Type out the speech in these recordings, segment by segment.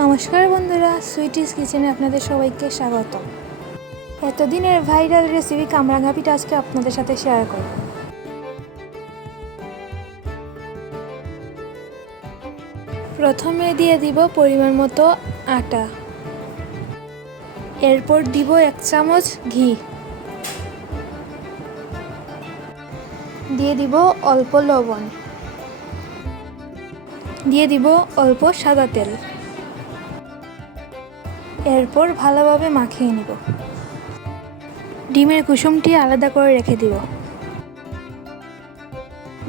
নমস্কার বন্ধুরা সুইটিস কিচেনে আপনাদের সবাইকে স্বাগত। এতদিনের ভাইরাল রেসিপি কামরাঙা পিঠা আজকে আপনাদের সাথে শেয়ার করব। প্রথমে দিয়ে দিব পরিমাণ মতো আটা। এরপর দিব এক চামচ ঘি। দিয়ে দিব অল্প লবণ। দিয়ে দিব অল্প সাদা তেল। এরপর ভালোভাবে মাখিয়ে নিব। ডিমের কুসুমটি আলাদা করে রেখে দিব।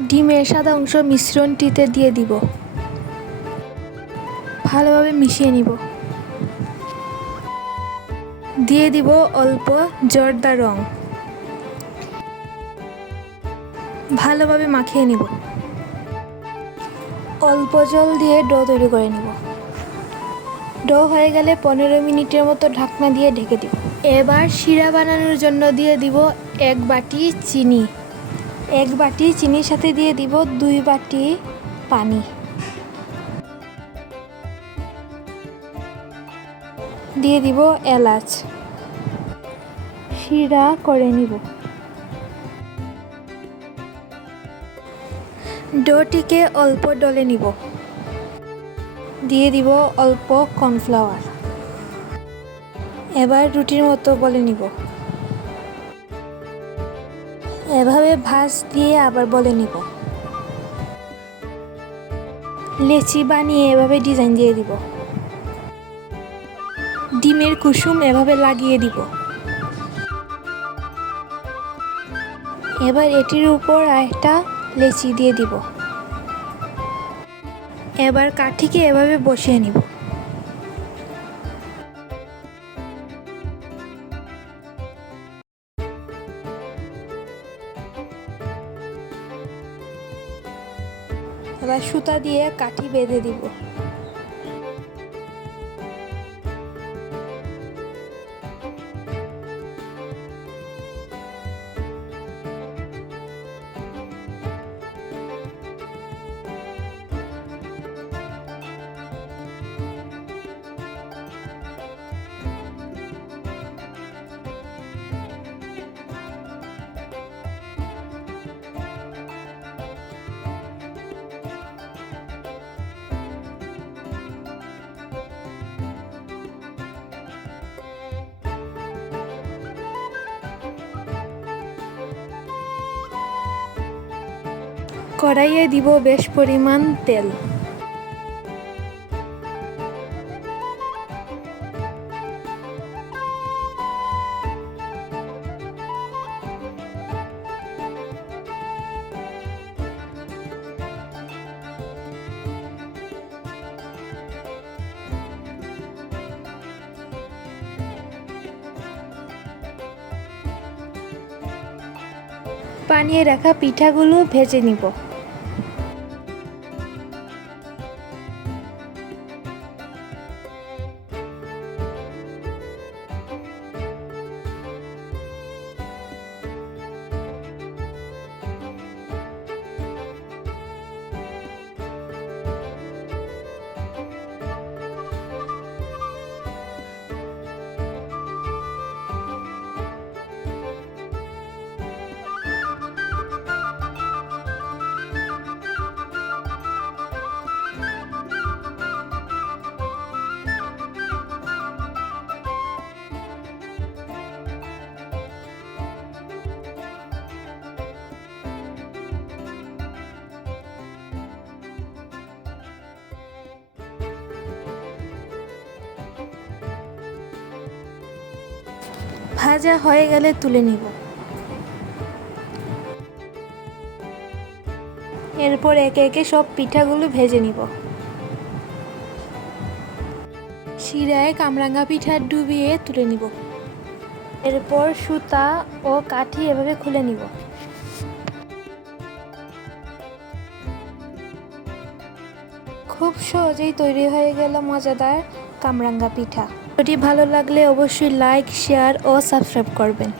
ডিমের সাদা অংশ মিশ্রণটিতে দিয়ে দিব। ভালোভাবে মিশিয়ে নিব। দিয়ে দিব অল্প জর্দা রং। ভালোভাবে মাখিয়ে নিব। অল্প জল দিয়ে ডো তৈরি করে নিব। ডো হয়ে গেলে পনেরো মিনিটের মতো ঢাকনা দিয়ে ঢেকে দিব। এবার শিরা বানানোর জন্য দিয়ে দিব এক বাটি চিনি। এক বাটি চিনির সাথে দিয়ে দিব দুই বাটি পানি। দিয়ে দিব এলাচ। শিরা করে নিব। ডোটিকে অল্প ডলে নিব। দিয়ে দিব অল্প কর্নফ্লাওয়ার। এবার রুটির মতো বলে নিব। এভাবে ভাঁজ দিয়ে আবার বলে নিব। লেচি বানিয়ে এভাবে ডিজাইন দিয়ে দিব। ডিমের কুসুম এভাবে লাগিয়ে দিব। এবার এটির উপর আরেকটা লেচি দিয়ে দিব। এবার কাঠিকে এভাবে বসিয়ে নিব। এবার সুতা দিয়ে কাঠি বেঁধে দিব। কড়াইয়ে দিব বেশ পরিমাণ তেল। বানিয়ে রাখা পিঠাগুলো ভেজে নিব। ভাজা হয়ে গেলে তুলে নিব। এরপর একে একে সব পিঠাগুলো ভেজে নিব। শিরায় কামরাঙ্গা পিঠা ডুবিয়ে তুলে নিব। এরপর সুতা ও কাঠি এভাবে খুলে নিব। খুব সহজেই তৈরি হয়ে গেল মজাদার কামরাঙ্গা পিঠা। ভিডিওটি ভালো লাগলে অবশ্যই লাইক শেয়ার ও সাবস্ক্রাইব করবেন।